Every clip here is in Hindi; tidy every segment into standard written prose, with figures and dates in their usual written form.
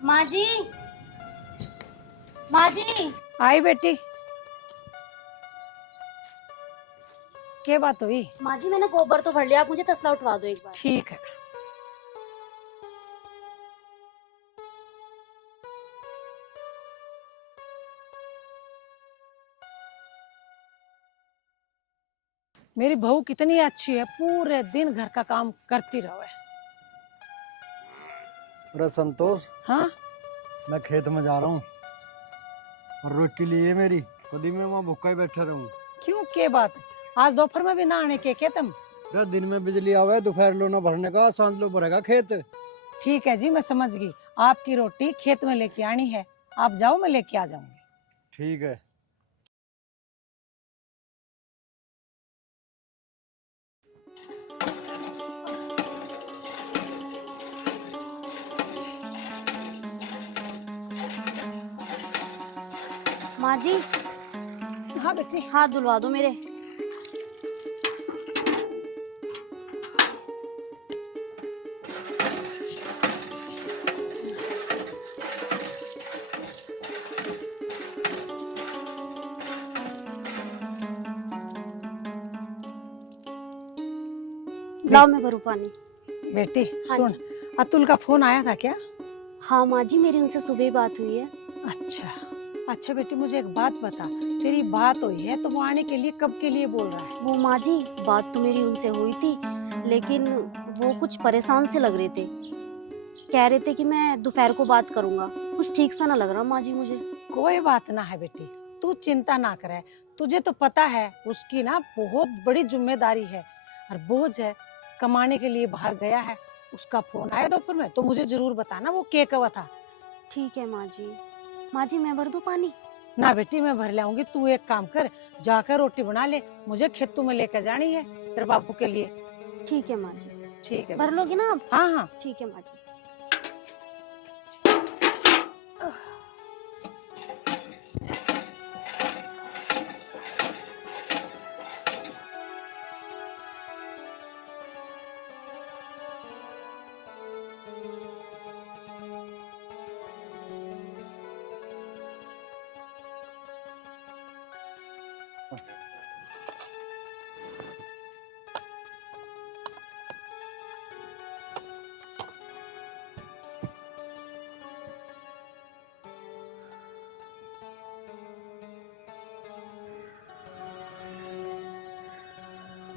माँ जी, माँ जी। आई बेटी, क्या बात हुई? माँ जी मैंने गोबर तो भर लिया, आप मुझे तसला उठवा दो एक बार। ठीक है। मेरी बहू कितनी अच्छी है, पूरे दिन घर का काम करती रहे। अरे संतोष, हाँ, मैं खेत में जा रहा हूँ और रोटी लिए मेरी कभी मैं वहाँ भूखा ही बैठा रहूँ। क्यों, क्या बात है? आज दोपहर में भी नहाने के क्या तुम? अरे दिन में बिजली आवे, दोपहर लो ना भरने का, सांझ लो भरेगा खेत। ठीक है जी, मैं समझ गई। आपकी रोटी खेत में लेके आनी है, आप जाओ, मैं लेके आ जाऊंगी। ठीक है। माँ जी, हाँ बेटी। हाथ धुलवा दो मेरे। लाओ मैं भरूं पानी। बेटी हाँ सुन, अतुल का फोन आया था क्या? हाँ माँ जी, मेरी उनसे सुबह ही बात हुई है। अच्छा अच्छा बेटी, मुझे एक बात बता, तेरी बात हुई है तो वो आने के लिए कब के लिए बोल रहा है? वो माँ जी, बात तो मेरी उनसे हुई थी, लेकिन वो कुछ परेशान से लग रहे थे। कह रहे थे कि मैं दोपहर को बात करूंगा। कुछ ठीक सा ना लग रहा माँ जी मुझे। कोई बात ना है बेटी, तू चिंता ना करे। तुझे तो पता है उसकी ना बहुत बड़ी जिम्मेदारी है और बोझ है, कमाने के लिए बाहर गया है। उसका फोन आया दोपहर में तो मुझे जरूर बताना वो क्या कवा था। ठीक है माँ जी। माँ जी मैं भर दूं पानी? ना बेटी, मैं भर लाऊंगी। तू एक काम कर, जाकर रोटी बना ले, मुझे खेतों में लेकर जानी है तेरे बाबू के लिए। ठीक है माँ जी। ठीक है भर बेटी। लोगी ना आप? हाँ हाँ। ठीक है माँ जी।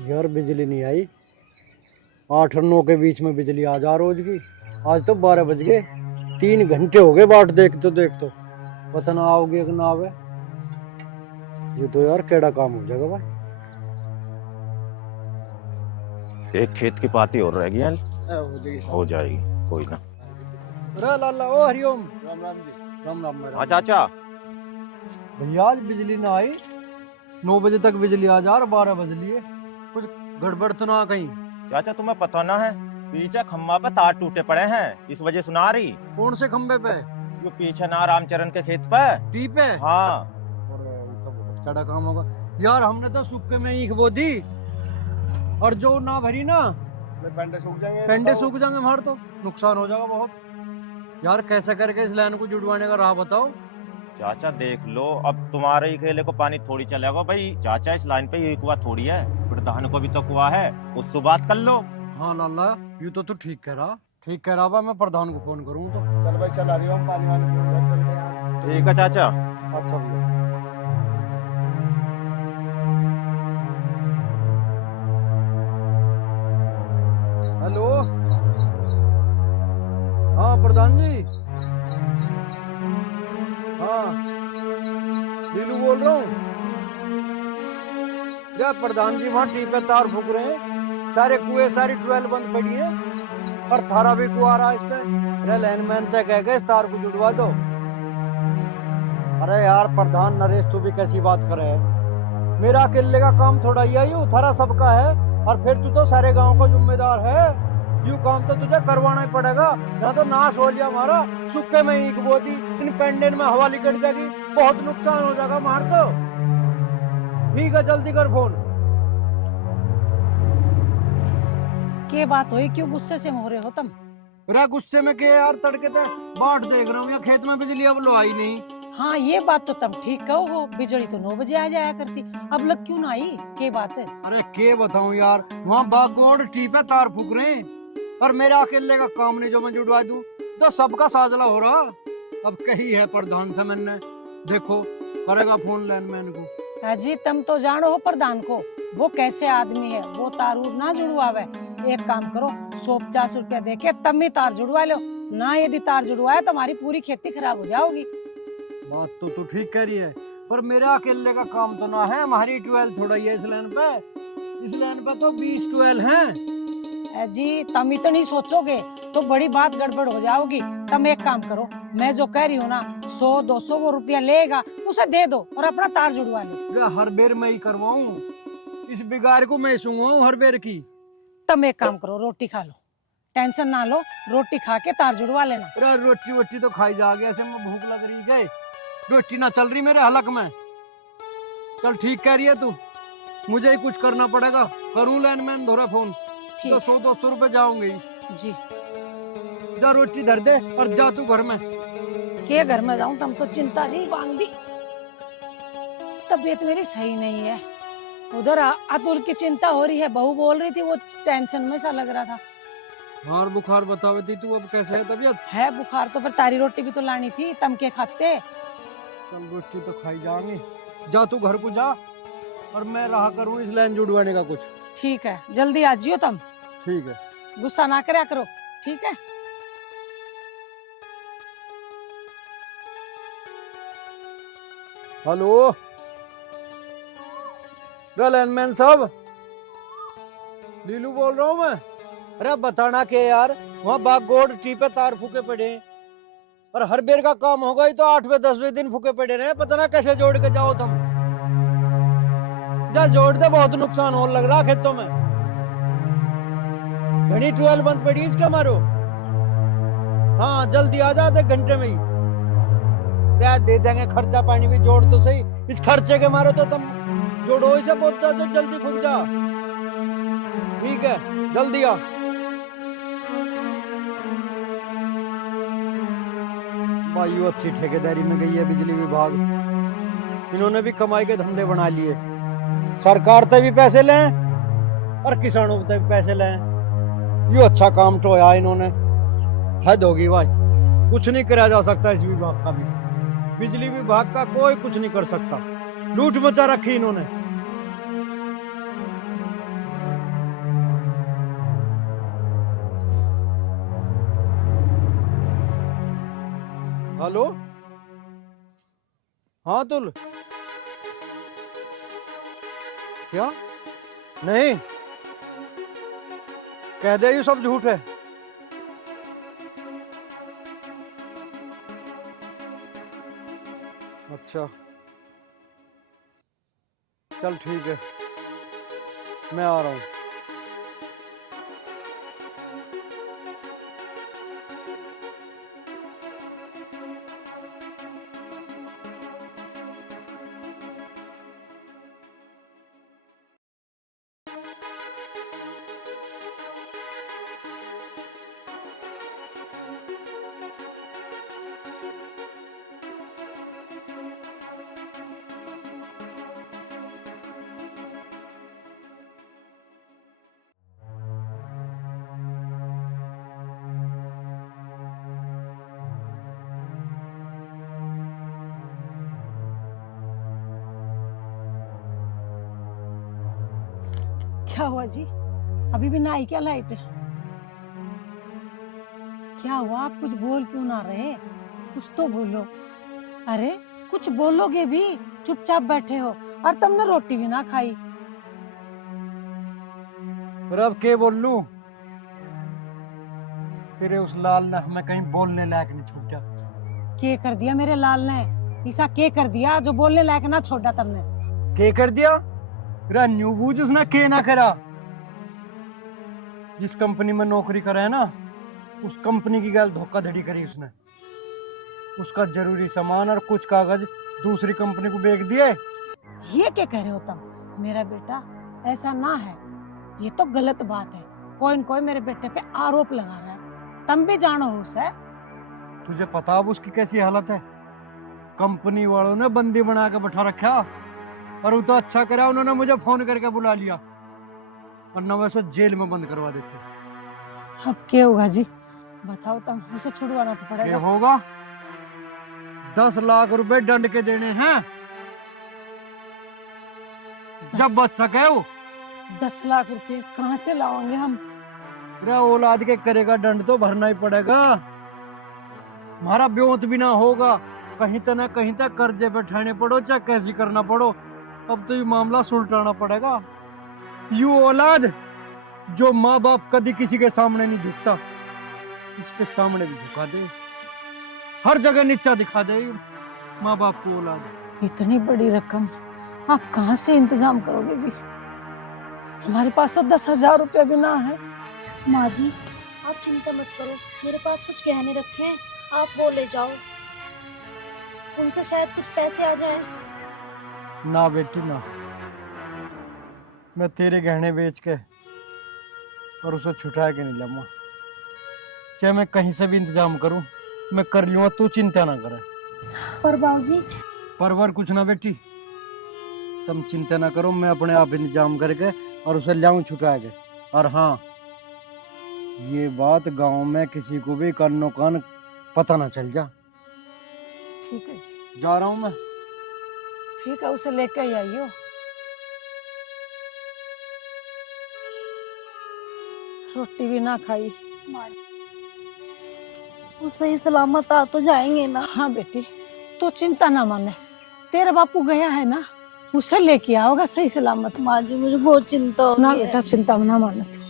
यार बिजली नहीं आई, 8 और 9 के बीच में बिजली आ जा रोज की। आज तो 12 बज गए, 3 घंटे हो गए बाट देख तो पता ना आओगे कि ना आवे। ये तो यार केड़ा काम हो जाएगा भाई। एक खेत की पाती और रह गई है। हो जाएगी हो जाएगी, कोई ना। अरे लाला, ओ हरिओम। राम राम जी। राम राम हाँ चाचा। भैया आज बिजली ना आई, 9 बजे तक बिजली आ जा, 12 बज लिए। कुछ गड़बड़ तो ना कहीं? चाचा तुम्हें पता ना है, पीछे खम्बा पे तार टूटे पड़े हैं, इस वजह सुना रही। कौन से खंबे पे? जो पीछे ना रामचरण के खेत पे। टी पे? हाँ। और ये तो बहुत कड़ा काम होगा यार। हमने तो सूखे में ईख बो दी और जो ना भरी ना, पेंडे सूख जाएंगे हमारे, तो नुकसान हो जाएगा बहुत। यार कैसे करके इस लाइन को जुड़वाने का राह बताओ। चाचा देख लो, अब तुम्हारे ही खेले को पानी थोड़ी चलेगा भाई। चाचा इस लाइन पे ये कुआ थोड़ी है, प्रधान को भी तो कुआ है, उससे बात कर लो। हाँ लाला, ये तो तू ठीक कह रहा बा। मैं प्रधान को फोन करूँ तो? चल भाई, चल आ रही हूँ पानी वानी। ठीक है चाचा। अच्छा भैया। हेलो, हाँ प्रधान जी। हाँ लीलू बोल रहा हूँ। यार प्रधान जी वहाँ टी पे तार फूक रहे हैं, सारे कुएं सारी ट्यूबवेल बंद पड़ी है और थारा भी कुआ रहा है इस पे। अरे लाइनमैन तय कह गए इस तार को जुड़वा दो। अरे यार प्रधान नरेश, तू भी कैसी बात करे है? मेरा अकेले का काम थोड़ा ही है, यूं थारा सबका है। और फिर तू तो सारे गांव का जिम्मेदार है, यूं काम तो तुझे करवाना ही पड़ेगा। यहाँ तो नाश हो लिया हमारा, सूखे में ईख बो दी, इन पेंडेन में हवा निकल जाएगी, बहुत नुकसान हो जाएगा हमार तो। ठीक है, जल्दी कर फोन। क्या बात हुई, क्यों गुस्से से हो रहे हो तुम? अरे गुस्से में के यार, तड़के ते बाट देख रहा हूँ या खेत में बिजली अब लो आई नहीं। हाँ ये बात तो तुम ठीक कहो हो, बिजली तो 9 बजे आ जाया करती, अब लग क्यों ना आई, के बात है? अरे के बताऊं यार, वहाँ बागोड़ टीप है, तार फूक रहे हैं, पर मेरा अकेले का काम नहीं जो मैं जुड़वा दूं, तो सबका साजला हो रहा। अब कही है प्रधान से मैंने, देखो करेगा फोन लाइनमैन को। अजी तुम तो जानो हो प्रधान को, वो कैसे आदमी है, वो तार ना जुड़वावे। एक काम करो, 150 रुपया देके तब ही तार जुड़वा लो ना, यदि तार जुड़वाया तो हमारी पूरी खेती खराब हो जाओगी। बात तो तू ठीक कह रही है, पर मेरा अकेले का काम तो ना है, हमारी 12 थोड़ा ही है इस लाइन पे तो 20 12 हैं। जी तुम इतनी सोचोगे तो बड़ी बात गड़बड़ हो जाओगी। तुम एक काम करो, मैं जो कह रही हूँ ना, 100-200 वो रुपया लेगा, उसे दे दो और अपना तार जुड़वा लो। हर बेर मैं ही करवाऊं, इस बिगाड़ को मैं सूंघाऊं हर बेर की। तुम एक काम करो, रोटी खा लो, टेंशन ना लो, रोटी खा के तार जुड़वा लेना। अरे रोटी वोटी तो खाई जाओगे, ऐसे में भूख लग रही है, रोटी ना चल रही मेरे हलक में। चल ठीक कह रही है तू, मुझे ही कुछ करना पड़ेगा, करूं लाइनमैन धोरा फोन, तो 100-200 रुपए जाऊंगे जी। जा रोटी धर दे और जा तू घर में। के घर में जाऊं, तुम तो चिंता से ही बांध दी। तबीयत मेरी सही नहीं है, उधर अतुल की चिंता हो रही है, बहू बोल रही थी, वो टेंशन में सा लग रहा था। हार बुखार बतावे थी तू, अब कैसे है तबीयत? है बुखार तो, पर तारी रोटी भी तो लानी थी, तम के खाते। चल रोटी तो खाई जाएंगे, जा तू घर को जा, और मैं रहा करूं इस लाइन जुड़वाने का कुछ। ठीक है, जल्दी आ जियो तुम। ठीक है, गुस्सा ना करया करो, ठीक है? हेलो लाइनमैन साहब, लीलू बोल रहा हूँ मैं। अरे बताना के यार, वहाँ बागोड़ टी पे तार फूके पड़े हैं, और हर बेर का काम होगा ही तो 8वें-10वें दिन फूके पड़े रहे, पता ना कैसे जोड़ के जाओ तुम। जा जोड़ दे, बहुत नुकसान हो लग रहा खेतों में, घनी 12 बंद पड़ी इसका मारो। हाँ जल्दी आ जा, आधे घंटे में ही दे देंगे, खर्चा पानी भी जोड़ तो सही, इस खर्चे के मारो तो तुम जोड़ो इसे बहुत जो जल्दी फूक जा। ठीक है जल्दी आ। भाई अच्छी ठेकेदारी में गई है बिजली विभाग, इन्होंने भी कमाई के धंधे बना लिए, सरकार से भी पैसे लें और किसानों से भी पैसे लें, यो अच्छा काम तो है इन्होंने, हद होगी भाई, कुछ नहीं करा जा सकता इस विभाग का भी, बिजली विभाग का कोई कुछ नहीं कर सकता, लूट मचा रखी इन्होंने। हेलो हाँ तुल, क्या नहीं कह दे, ये सब झूठ है। अच्छा चल ठीक है, मैं आ रहा हूँ। क्या हुआ जी, अभी भी ना आई क्या लाइट? क्या हुआ, आप कुछ बोल क्यों ना रहे, कुछ तो बोलो। अरे कुछ बोलोगे भी, चुपचाप बैठे हो, और तुमने रोटी भी ना खाई। अब के बोल लूं, तेरे उस लाल ने हमें कहीं बोलने लायक नहीं छोड़ा। के कर दिया मेरे लाल ने, ऐसा के कर दिया जो बोलने लायक ना छोड़ा तुमने? के कर दिया? न्यू बूझ उसने के ना करा। जिस कंपनी में नौकरी करे है ना, उस कंपनी की गल धोखाधड़ी करी उसने, उसका जरूरी सामान और कुछ कागज दूसरी कंपनी को बेच दिए। ये क्या कह रहे हो तुम? मेरा बेटा ऐसा ना है, ये तो गलत बात है, कोई न कोई मेरे बेटे पे आरोप लगा रहा है। तुम भी जानो उस है। तुझे पता अब उसकी कैसी हालत है? कंपनी वालों ने बंदी बना के बैठा रखा, और वो तो अच्छा करा उन्होंने मुझे फोन करके बुला लिया, वरना वैसे जेल में बंद करवा देते। अब क्या होगा जी, बताओ, तुम उसे छुड़वाना तो ये पड़ेगा। होगा 10 लाख रुपए दंड के देने हैं, जब बच सके वो। 10 लाख रुपए कहाँ से लाओगे हम? रे औलाद के करेगा दंड तो भरना ही पड़ेगा। हमारा ब्योत भी ना होगा, कहीं तो ना कहीं तक कर्जे पे ठाने पड़ो, चाहे कैसी करना पड़ो, अब तो ये मामला सुलटाना पड़ेगा। यू औलाद जो माँ बाप कभी किसी के सामने नहीं झुकता, उसके सामने भी झुका दे, हर जगह नीचा दिखा दे माँ बाप को औलाद। इतनी बड़ी रकम आप कहाँ से इंतजाम करोगे जी? हमारे पास तो 10,000 रुपया भी ना है। माँ जी आप चिंता मत करो, मेरे पास कुछ गहने रखे हैं, आप वो ले जाओ, उनसे शायद कुछ पैसे आ जाए। ना बेटी ना, मैं तेरे गहने बेच के और उसे छुटा के नहीं लूंगा, चाहे मैं कहीं से भी इंतजाम करूं मैं कर लूंगा, तू चिंता ना करे। पर बाबूजी। परवर कुछ ना बेटी, तुम चिंता ना करो, मैं अपने आप इंतजाम करके और उसे लाऊं छुटा के। और हाँ, ये बात गांव में किसी को भी कानो कान पता ना चल जा। ठीक है जी, जा रहा हूं मैं। ठीक है, उसे लेके ही आइयो। रोटी भी ना खाई। वो सही सलामत आ तो जाएंगे ना? हाँ बेटी, तो चिंता ना माने, तेरा बापू गया है ना, उसे लेके आओगा सही सलामत। माँ जी मुझे बहुत चिंता हो ना रही है। बेटा, चिंता ना माने तू।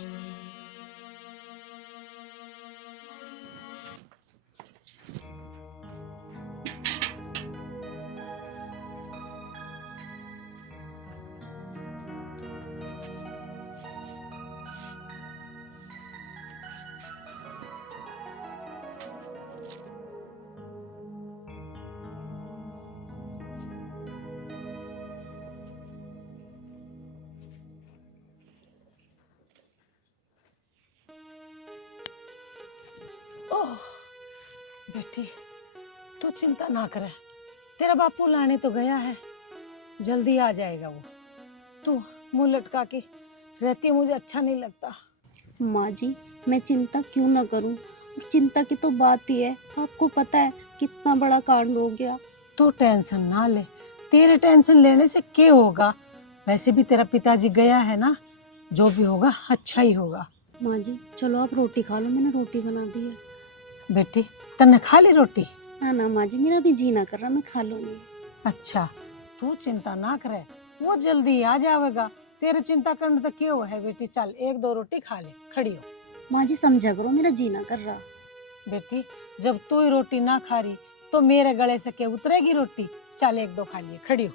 ओह बेटी, तू चिंता ना करे, तेरा बापू लाने तो गया है, जल्दी आ जाएगा वो। तू मुंह लटका के रहती है, मुझे अच्छा नहीं लगता। माँ जी मैं चिंता क्यों ना करूं, चिंता की तो बात ही है, आपको पता है कितना बड़ा कांड हो गया। तू टेंशन ना ले, तेरे टेंशन लेने से क्या होगा, वैसे भी तेरा पिताजी गया है ना, जो भी होगा अच्छा ही होगा। माँ जी चलो आप रोटी खा लो, मैंने रोटी बना दी है। बेटी तन्ने खा ली रोटी? ना ना माँ जी मेरा भी जी ना कर रहा, मैं खा लूंगी। अच्छा, तू चिंता ना करे, वो जल्दी आ जाएगा, तेरे चिंता करने तो क्यों है बेटी। चल 1-2 रोटी खा ले, खड़ी हो। माँ जी समझा करो, मेरा जी ना कर रहा। बेटी जब तू ही रोटी ना खा रही तो मेरे गले से क्या उतरेगी रोटी। चल 1-2 खा लिए, खड़ी हो।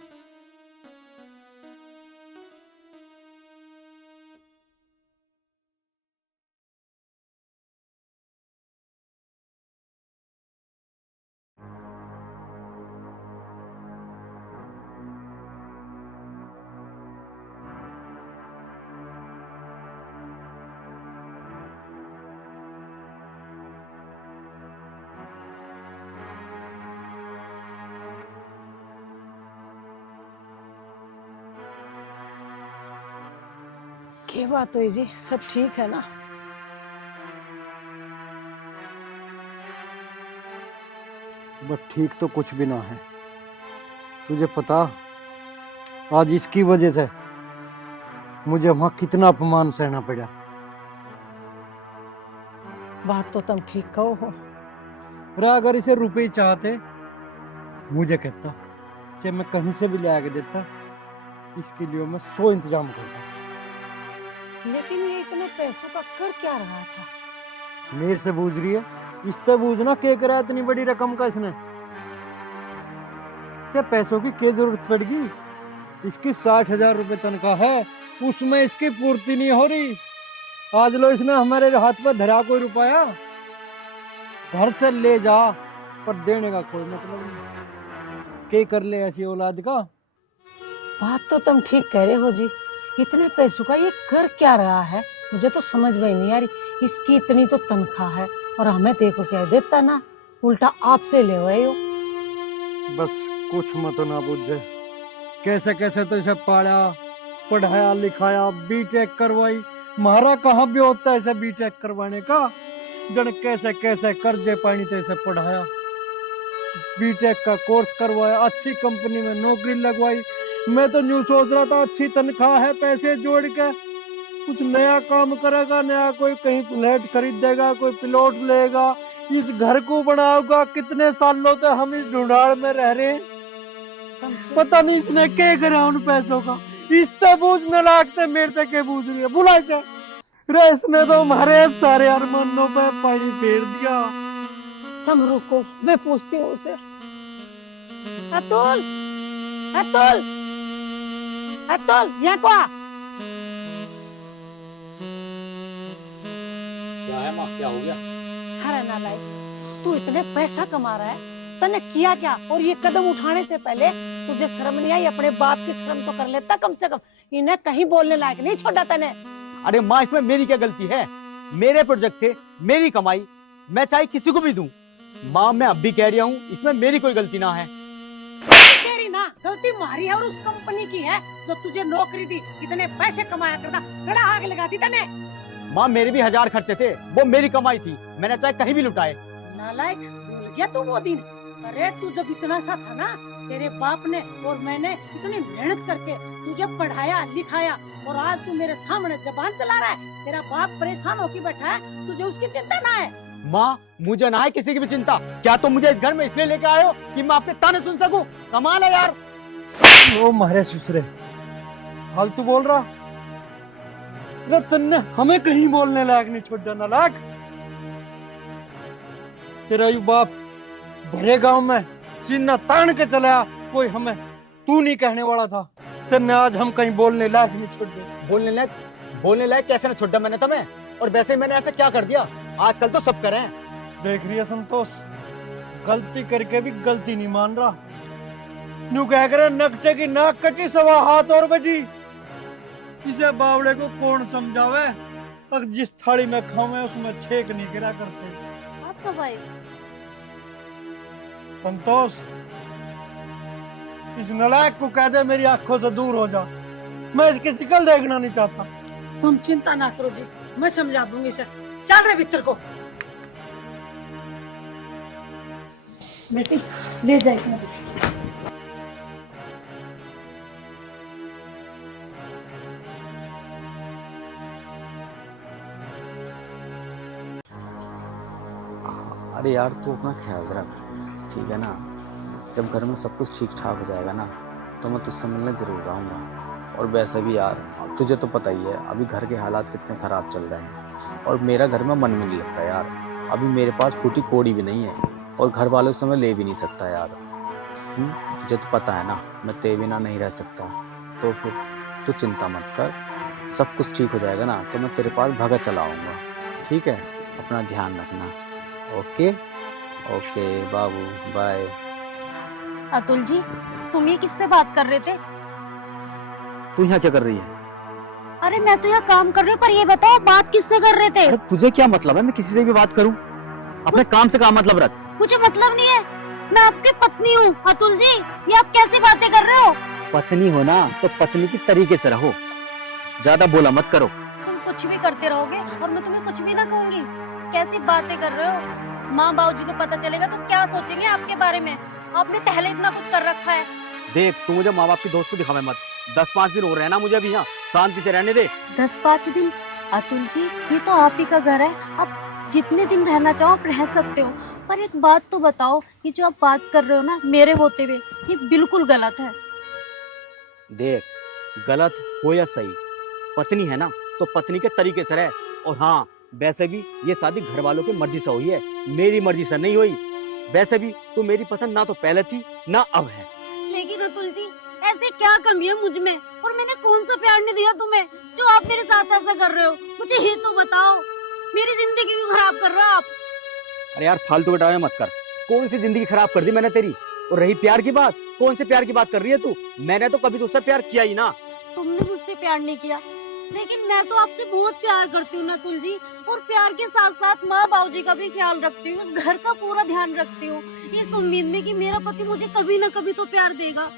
क्या बात हुई जी, सब ठीक है ना? बस ठीक तो कुछ भी ना है, तुझे पता आज इसकी वजह से मुझे वहां कितना अपमान सहना पड़ा। बात तो तुम ठीक कहो हो। रा अगर इसे रुपए चाहते मुझे कहता, चाहे मैं कहीं से भी ले आके देता, इसके लिए मैं 100 इंतजाम करता। लेकिन ये इतने पैसों का कर क्या रहा था? मेरे से बूझ रही है, इससे बूझना क्या करा इतनी बड़ी रकम का इसने। इसे पैसों की क्या जरूरत पड़गी, इसकी 60,000 रुपए तनख्वाह है, उसमें इसकी पूर्ति नहीं हो रही। आज लो इसने हमारे हाथ पर धरा कोई रुपया, घर से ले जा पर देने का कोई मतलब नहीं। क्या कर ले ऐसी औलाद का। बात तो तुम ठीक कह रहे हो जी, इतने पैसों का ये कर क्या रहा है, मुझे तो समझ में नहीं आ रही। इसकी इतनी तो तनख्वाह है और हमें तो 1 रुपया देता ना, उल्टा आपसे ले गए हो। बस कुछ मत ना बुझे, कैसे कैसे तो इसे पाला, पढ़ाया लिखाया, बीटेक करवाई। मारा कहाँ भी होता है इसे बीटेक करवाने का, जन कैसे कैसे कर्जे पानी तो इसे पढ़ाया, बीटेक का कोर्स करवाया, अच्छी कंपनी में नौकरी लगवाई। मैं तो न्यू सोच रहा था अच्छी तनख्वाह है, पैसे जोड़ के कुछ नया काम करेगा, नया कोई कहीं फ्लैट खरीद देगा, कोई प्लॉट लेगा, इस घर को बनाएगा। कितने सालों से हम इस ढूंढाड़ में रह रहे हैं, पता नहीं इसने क्या करा उन पैसों का। इससे बूझने लागते मेरे से के बूझ रही है, बुला से रे, इसने तो हमारे सारे अरमानों पे पानी फेर दिया। तुम रुको, मैं पूछती हूँ उसे। अतुल, अतुल, अतुल, यहाँ को आ। क्या है माँ, क्या हो गया? अरे नालायक, तू इतने पैसा कमा रहा है, तने किया क्या? और ये कदम उठाने से पहले तुझे शर्म नहीं आई? अपने बाप की शर्म तो कर लेता कम से कम। इन्हें कहीं बोलने लायक नहीं छोड़ा तने। अरे माँ, इसमें मेरी क्या गलती है? मेरे प्रोजेक्ट थे, मेरी कमाई, मैं चाहे किसी को भी दूं। माँ, मैं अब भी कह रहा हूँ, इसमें मेरी कोई गलती ना है। तेरी ना गलती मारी है, और उस कंपनी की है जो तुझे नौकरी दी, इतने पैसे कमाया करता, कड़ा आग लगाती तने। माँ, मेरे भी 1000 खर्चे थे, वो मेरी कमाई थी, मैंने चाहे कहीं भी लुटाए। नालायक, भूल गया तू वो दिन? अरे तू जब इतना सा था ना, तेरे बाप ने और मैंने इतनी मेहनत करके तुझे पढ़ाया लिखाया, और आज तू मेरे सामने जबान चला रहा है। तेरा बाप परेशान होकर बैठा है, तुझे उसकी चिंता ना है? माँ, मुझे ना है किसी की भी चिंता। क्या तुम मुझे इस घर में इसलिए लेके आए हो कि मैं आपके ताने सुन सकूं? कमाल है यार। ओ मारे सुसरे, फालतू बोल रहा, तन्ने हमें कहीं बोलने लायक नहीं छोड़ देना लायक। तेरा यू बाप भरे गांव में सीना तान के चला, कोई हमें तू नहीं कहने वाला था, तन्ने आज हम कहीं बोलने लायक नहीं छोड़ दे। बोलने लायक कैसे ना छोड़ा मैंने तुम्हें? और वैसे मैंने ऐसा क्या कर दिया? आजकल तो सब करें। देख रही है संतोष, गलती करके भी गलती नहीं मान रहा। न्यू कह करे नकटे की नाक कटी, सवा हाथ और बजी। इसे बावड़े को कौन समझावे, तक जिस थाली में खावे उसमें छेक नहीं गिरा करते। आप कब आए? संतोष, इस नलायक को कह दे मेरी आंखों से दूर हो जा, मैं इसकी शिकल देखना नहीं चाहता। तुम चिंता ना करो जी, मैं समझा दूंगी इसे। चल रहे भीतर को, बेटी ले जा इसे। अरे यार, तू अपना ख्याल रख, ठीक है ना? जब घर में सब कुछ ठीक ठाक हो जाएगा ना, तो मैं तुझसे मिलने जरूर आऊँगा। और वैसे भी यार, तुझे तो पता ही है अभी घर के हालात कितने ख़राब चल रहे हैं, और मेरा घर में मन भी नहीं लगता यार। अभी मेरे पास फूटी कोड़ी भी नहीं है, और घर वालों से मैं ले भी नहीं सकता यार। तुझे तो पता है ना, मैं तेरे बिना नहीं रह सकता। तो फिर तू चिंता मत कर, सब कुछ ठीक हो जाएगा ना, तो मैं तेरे पास भगत चला आऊँगा, ठीक है? अपना ध्यान रखना। ओके ओके बाबू, बाय। अतुल जी, तुम ये किससे बात कर रहे थे? तू यहाँ क्या कर रही है? अरे मैं तो यहाँ काम कर रही हूँ, पर ये बताओ बात किससे कर रहे थे? अरे तुझे क्या मतलब है मैं किसी से भी बात करूं? अपने काम से काम मतलब रख। मुझे मतलब नहीं है, मैं आपकी पत्नी हूँ। अतुल जी, ये आप कैसी बातें कर रहे हो? पत्नी हो ना, तो पत्नी की तरीके से रहो, ज्यादा बोला मत करो। तुम कुछ भी करते रहोगे और मैं तुम्हें कुछ भी ना कहूंगी? कैसी बातें कर रहे हो? माँ बाबूजी को पता चलेगा तो क्या सोचेंगे आपके बारे में? आपने पहले इतना कुछ कर रखा है। देख, तू मुझे माँ बाप की दोस्ती दिखावे मत। 10-5 दिन हो रहे हैं ना मुझे अभी यहाँ, शांति से रहने दे। 10-5 दिन? अतुल जी, ये तो आप ही का घर है, आप जितने दिन रहना चाहो आप रह सकते हो। पर एक बात तो बताओ, ये जो आप बात कर रहे हो ना मेरे होते हुए, ये बिल्कुल गलत है। देख, गलत हो या सही, पत्नी है ना तो पत्नी के तरीके से रह। और हाँ, वैसे भी ये शादी घर वालों की मर्जी से हुई है, मेरी मर्जी से नहीं हुई। वैसे भी तू मेरी पसंद ना तो पहले थी ना अब है। लेकिन अतुल जी, ऐसे क्या कमी है मुझ में, और मैंने कौन सा प्यार नहीं दिया तुम्हें जो आप मेरे साथ ऐसा कर रहे हो? मुझे ये तो बताओ, मेरी जिंदगी क्यों खराब कर रहे हो आप? अरे यार, फालतू के ड्रामे मत कर। कौन सी जिंदगी खराब कर दी मैंने तेरी? और रही प्यार की बात, कौन से प्यार की बात कर रही है तू? मैंने तो कभी तुझसे प्यार किया ही ना। तुमने मुझसे प्यार नहीं किया, लेकिन मैं तो आपसे बहुत प्यार करती हूँ नतुल जी, और प्यार के साथ साथ माँ बाबू जी का भी ख्याल रखती हूँ, उस घर का पूरा ध्यान रखती हूँ, इस उम्मीद में कि मेरा पति मुझे कभी न कभी तो प्यार देगा।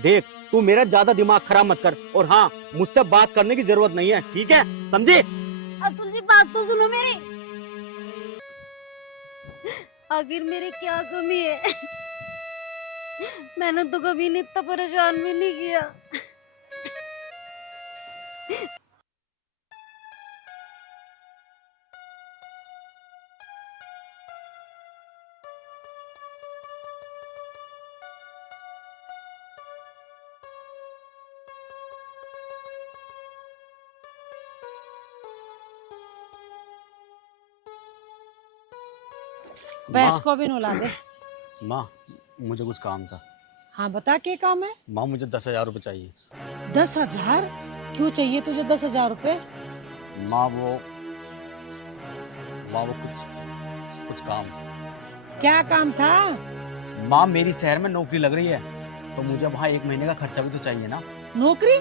देख, तू मेरा ज्यादा दिमाग खराब मत कर, और हाँ, मुझसे बात करने की जरूरत नहीं है, ठीक है? समझे? अतुल जी बात तो सुनो मेरी। आखिर मेरी क्या कमी है? मैंने तो कभी इतना परेशान भी नहीं किया। भैंस को भी नुला दे। माँ, मुझे कुछ काम था। हाँ बता, क्या काम है? माँ, मुझे 10,000 रुपये चाहिए। 10,000? क्यों चाहिए तुझे 10,000 रुपए? माँ, वो कुछ काम था। क्या काम था? माँ, मेरी शहर में नौकरी लग रही है, तो मुझे वहाँ 1 महीने का खर्चा भी तो चाहिए ना। नौकरी?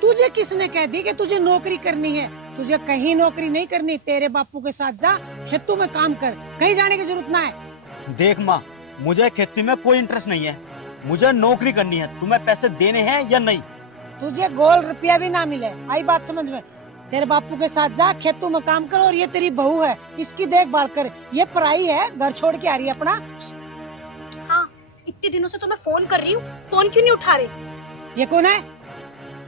तुझे किसने कह दी कि तुझे नौकरी करनी है? तुझे कहीं नौकरी नहीं करनी। तेरे बापू के साथ जा, खेतों में काम कर, कहीं जाने की जरूरत ना है। देख माँ, मुझे खेती में कोई इंटरेस्ट नहीं है, मुझे नौकरी करनी है। तुम्हें पैसे देने हैं या नहीं? तुझे गोल रुपया भी ना मिले, आई बात समझ में? तेरे बापू के साथ जा, खेतों में काम कर, और ये तेरी बहू है, इसकी देखभाल कर। ये पराई है, घर छोड़ के आ रही है अपना। हाँ, इतने दिनों से तो मैं फोन कर रही हूँ, फोन क्यों नहीं उठा रहे? ये कौन है?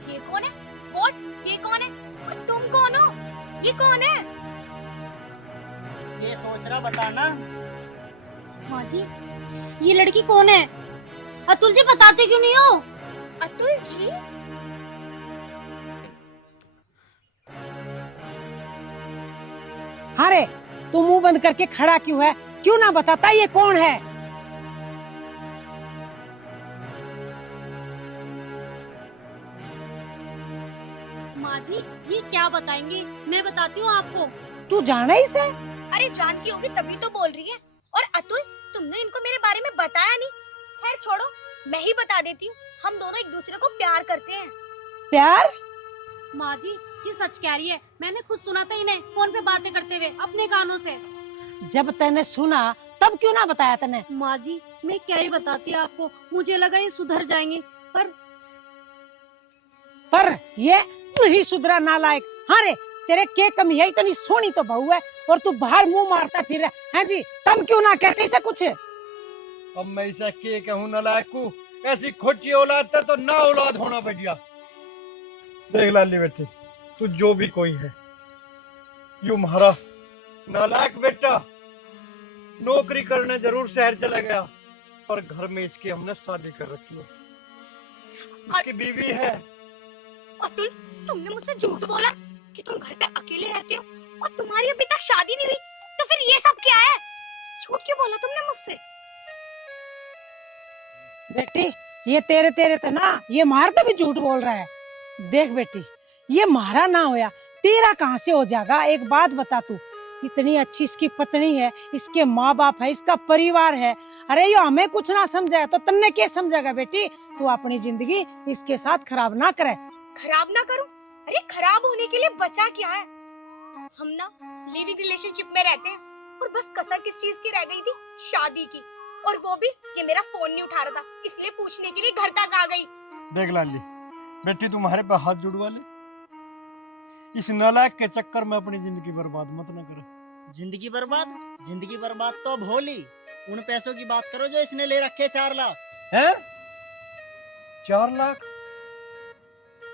ये कौन है? व्हाट? ये कौन है? और तुम कौन हो? ये कौन है? ये सोच रहा बताना। माँ जी, ये लड़की कौन है? अतुल जी बताते क्यों नहीं हो? अतुल जी? हाँ रे, तू मुंह बंद करके खड़ा क्यों है? क्यों ना बताता ये कौन है? माँ जी, ये क्या बताएंगे? मैं बताती हूँ आपको। तू जाना ही से? अरे जानती होगी तभी तो बोल रही है। और अतुल, तुमने इनको मेरे बारे में बताया नहीं। खैर छोड़ो, मैं ही बता देती हूँ। हम दोनों एक दूसरे को प्यार करते हैं। प्यार? माँ जी, ये सच कह रही है। मैंने खुद सुना था इन्हें फोन पे बातें करते हुए अपने कानों से। जब तैने सुना तब क्यों ना बताया तैने? माँ जी, मैं क्या ही बताती आपको, मुझे लगा ये सुधर जाएंगे, पर ये नहीं सुधरा नालायक। हाँ रे, तेरे के कमी है? इतनी सोनी तो बहू है, और तू बाहर मुंह मारता फिर रहा है जी। तब क्यों ना कहते इसे कुछ? अब मैं इसे के कहूँ नालायक को? ऐसी खोटी औलाद था तो ना औलाद होना बढ़िया। देख लाली बेटी, तू जो भी कोई है, यू मारा नालायक बेटा नौकरी करने जरूर शहर चला गया, पर घर में इसकी हमने शादी कर रखी है, इसकी बीवी है। अतुल, तुमने मुझसे झूठ बोला कि तुम घर पे अकेले रहते हो और तुम्हारी अभी तक शादी नहीं हुई, तो फिर ये सब क्या है? झूठ क्यों बोला तुमने मुझसे? बेटी, ये तेरे तेरे तो ना, ये मार तो भी झूठ बोल रहा है। देख बेटी, ये मारा ना होया, तेरा कहाँ से हो जाएगा? एक बात बता, तू इतनी अच्छी इसकी पत्नी है, इसके माँ बाप है, इसका परिवार है। अरे यो हमें कुछ ना समझाया तो तन्ने क्या समझेगा? बेटी, तू अपनी जिंदगी इसके साथ खराब ना करे। खराब ना करूं? अरे खराब होने के लिए बचा क्या है? हम ना लिविंग रिलेशनशिप में रहते हैं, और बस कसर किस चीज की रह गई थी? शादी की। और वो भी ये मेरा फोन नहीं उठा रहा था, इसलिए पूछने के लिए घर तक आ गई। देख लाली बेटी, तुम्हारे पे हाथ जुड़वा ले, इस नालायक के चक्कर में अपनी जिंदगी बर्बाद मत ना करे। जिंदगी बर्बाद? जिंदगी बर्बाद तो अब होली। उन पैसों की बात करो जो इसने ले रखे 4 लाख। हैं? 4 लाख?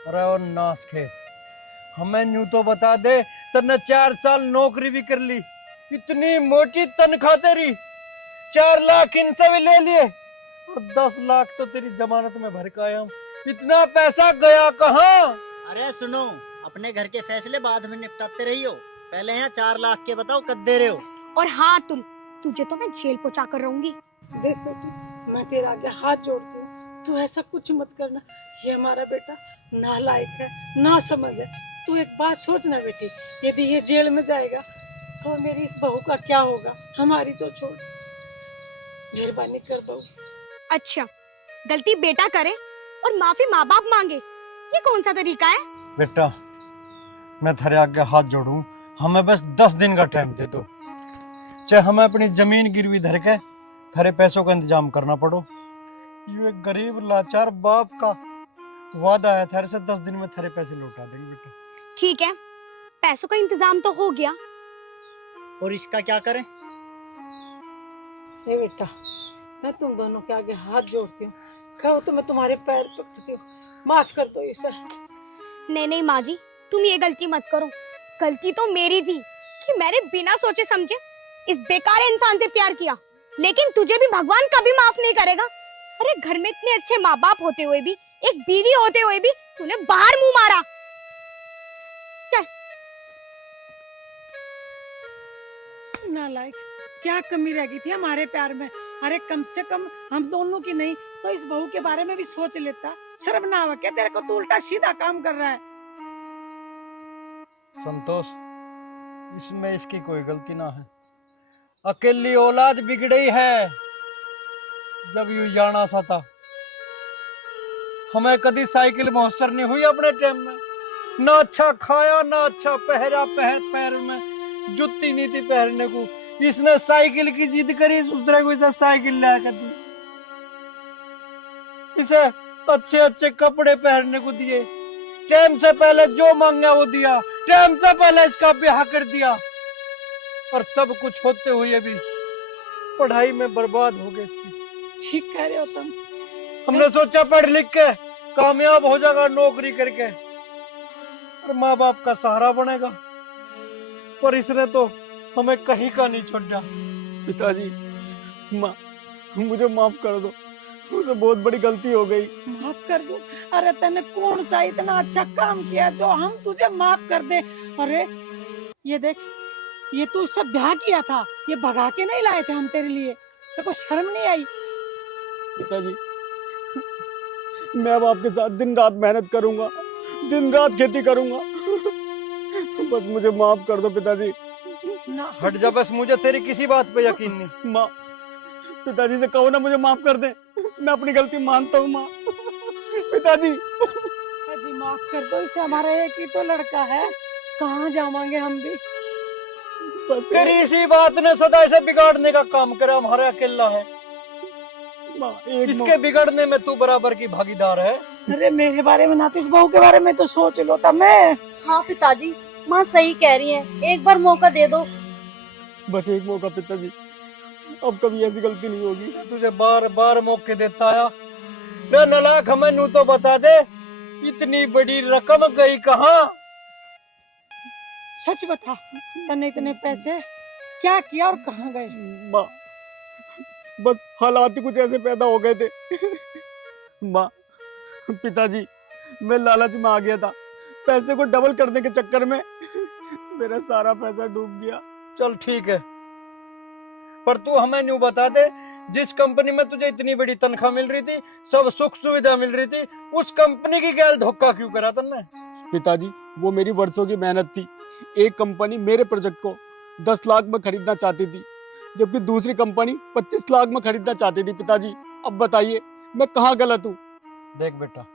अरे और नास खेत, हमें न्यू तो बता दे, तने 4 साल नौकरी भी कर ली, इतनी मोटी तनख्वाह तेरी, 4 लाख इनसे भी ले लिए, और 10 लाख तो तेरी जमानत में भर के आया हूं। इतना पैसा गया कहाँ? अरे सुनो, अपने घर के फैसले बाद में निपटाते रही हो, पहले यहाँ 4 लाख के बताओ कब दे रहे हो। और हाँ अतुल, तुझे तो मैं जेल पहुंचा कर रहूंगी। देख बेटी, मैं तेरे आगे हाथ जोड़ती हूँ, तू ऐसा कुछ मत करना। ये हमारा बेटा नालायक है, ना समझ है। तू एक बात सोचना बेटी, यदि ये जेल में जाएगा तो मेरी इस बहू का क्या होगा? हमारी तो छोड़, मेहरबानी कर बहू। अच्छा, गलती बेटा करे और माफी माँ बाप मांगे, ये कौन सा तरीका है? बेटा, मैं थारे आगे हाथ जोड़ूं, हमें बस 10 दिन का टाइम दे दो। चाहे हमें अपनी जमीन गिरवी धर के थारे पैसों का इंतजाम करना पड़ो। ये एक गरीब लाचार बाप का वादा है, थारे से 10 दिन में थारे पैसे लौटा देंगे बेटा। ठीक है, पैसों का इंतजाम तो हो गया। और इसका क्या करें? ए बेटा, मैं तुम दोनों के आगे हाथ जोड़ती हूँ, कहो तो मैं तुम्हारे पैर पकड़ती हूँ, माफ कर दो इसे। नहीं नहीं माँ जी, तुम ये गलती मत करो। गलती तो मेरी थी कि मैंने बिना सोचे समझे इस बेकार इंसान से प्यार किया, लेकिन तुझे भी भगवान कभी माफ नहीं करेगा। अरे घर में इतने अच्छे माँ बाप होते हुए भी, एक बीवी होते हुए भी तूने बाहर मुंह मारा। चल। नालायक, क्या कमी रह गई थी हमारे प्यार में? अरे कम से कम हम दोनों की नहीं तो इस बहू के बारे में भी सोच लेता। शर्म ना आवा क्या तेरे को? तू उल्टा सीधा काम कर रहा है। संतोष, इसमें इसकी कोई गलती ना है। अकेली औलाद बिगड़ी है। जब यू जाना सा था, हमें कभी साइकिल महोत्सव नहीं हुई अपने टाइम में। ना अच्छा खाया ना अच्छा पहरा, पैर में जुत्ती नहीं थी पहनने को। इसने साइकिल की जिद करी, दूसरे को इसे साइकिल ला कर दी। इसे अच्छे अच्छे कपड़े पहनने को दिए, टाइम से पहले जो मांगा वो दिया, टाइम से पहले इसका ब्याह कर दिया। और सब कुछ होते हुए भी पढ़ाई में बर्बाद हो गई थी। ठीक कह रहे हो तुम। हमने सोचा पढ़ लिख के कामयाब हो जाएगा, नौकरी करके और माँ बाप का सहारा बनेगा, पर इसने तो हमें कहीं का नहीं छोड़ा। पिताजी, माँ, मुझे माफ कर दो, मुझसे बहुत बड़ी गलती हो गई। माफ कर दो? अरे तूने कौन सा इतना अच्छा काम किया जो हम तुझे माफ कर दे? अरे ये देख, ये तू इससे ब्याह किया था, ये भगा के नहीं लाए थे हम तेरे लिए। तेरे को शर्म नहीं आई? पिताजी, मैं अब आपके साथ दिन रात मेहनत करूंगा, दिन रात खेती करूंगा, बस मुझे माफ कर दो पिताजी। ना हट जा बस, मुझे तेरी किसी बात पे यकीन नहीं। माँ, पिताजी से कहो ना मुझे माफ कर दे, मैं अपनी गलती मानता हूँ माँ। पिताजी, जी माफ कर दो इसे, हमारा एक ही तो लड़का है, कहाँ जावांगे हम भी। बस तेरी इसी बात ने सदा इसे बिगाड़ने का काम करा। हमारा अकेला है, माँ, एक इसके बिगड़ने में तू बराबर की भागीदार है। अरे मेरे बारे में ना तो इस बहू के बारे में तो सोच लो तब। मैं हाँ पिताजी, माँ सही कह रही है, एक बार मौका दे दो। बस एक मौका पिताजी, अब कभी ऐसी गलती नहीं होगी। तुझे बार बार मौके देता आया। रे नलायक, हमें नू तो बता दे, इतनी बड़ी रकम गई कहाँ? सच बता, तने इतने पैसे क्या किया और कहाँ गए? माँ, बस हालात ही कुछ ऐसे पैदा हो गए थे। माँ, पिताजी, मैं लालच में आ गया था, पैसे को डबल करने के चक्कर में मेरा सारा पैसा डूब गया। चल ठीक है, पर तू हमें न्यू बता दे, जिस कंपनी में तुझे इतनी बड़ी तनख्वाह मिल रही थी, सब सुख सुविधा मिल रही थी, उस कंपनी की गैल धोखा क्यों करा तुमने? पिताजी, वो मेरी वर्षों की मेहनत थी। एक कंपनी मेरे प्रोजेक्ट को 10 लाख में खरीदना चाहती थी, जबकि दूसरी कंपनी 25 लाख में खरीदना चाहती थी। पिताजी, अब बताइए मैं कहाँ गलत हूँ? देख बेटा,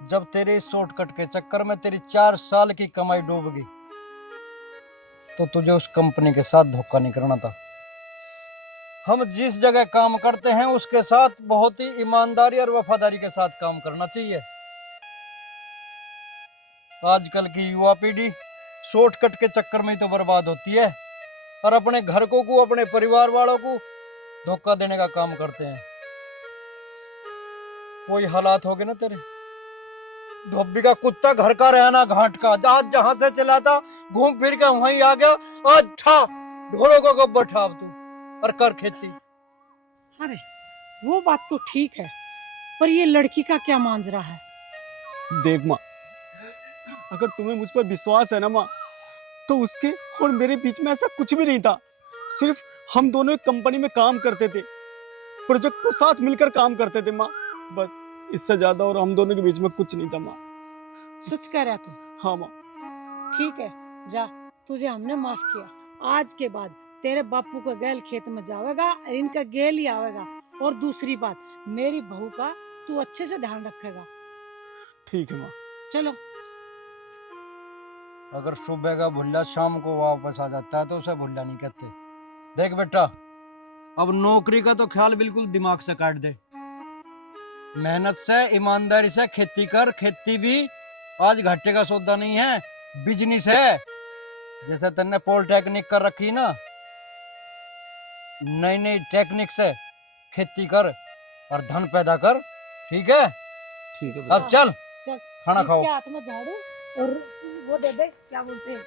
जब तेरे इस शॉर्टकट के चक्कर में तेरी 4 साल की कमाई डूब गई, तो तुझे उस कंपनी के साथ धोखा नहीं करना था। हम जिस जगह काम करते हैं उसके साथ बहुत ही ईमानदारी और वफादारी के साथ काम करना चाहिए। आजकल की युवा पीढ़ी शॉर्टकट के चक्कर में ही तो बर्बाद होती है, और अपने घर को अपने परिवार वालों को धोखा देने का काम करते हैं। वही हालात हो गए ना तेरे। धोबी का कुत्ता घर का रहना घाट का, आज जहां से चला था घूम फिर के वहीं आ गया। आज ठा ढोलों को गब्बर ठा अब तू और कर खेती। अरे वो बात तो ठीक है, पर ये लड़की का क्या मांजरा है? देख माँ, अगर तुम्हें मुझ पर विश्वास है ना माँ, तो उसके और मेरे बीच में ऐसा कुछ भी नहीं था। सिर्फ हम दोनों एक कंपनी में काम करते थे, प्रोजेक्ट को साथ मिलकर काम करते थे माँ, बस इससे ज्यादा और हम दोनों के बीच में कुछ नहीं था माँ। सच कह रहा तू? हाँ माँ। ठीक है, जा, तुझे हमने माफ किया। आज के बाद तेरे बापू का गैल खेत में जावेगा और इनका गैल ही आवेगा। और दूसरी बात, मेरी बहू का तू अच्छे से ध्यान रखेगा। ठीक है माँ। चलो। अगर सुबह का भुल्ला शाम को वापस आ जाता है तो उसे भुल्ला नहीं कहते। देख बेटा, अब नौकरी का तो ख्याल बिल्कुल दिमाग से काट दे। मेहनत से ईमानदारी से खेती कर। खेती भी आज घाटे का सौदा नहीं है, बिजनेस है। जैसे तन्ने पॉलिटेक्निक कर रखी ना, नई नई टेक्निक से खेती कर और धन पैदा कर। ठीक है, ठीक है अब चल चल खाना खाओ। इसके हाथ में झाड़ू और वो दे दे, क्या बोलते हैं,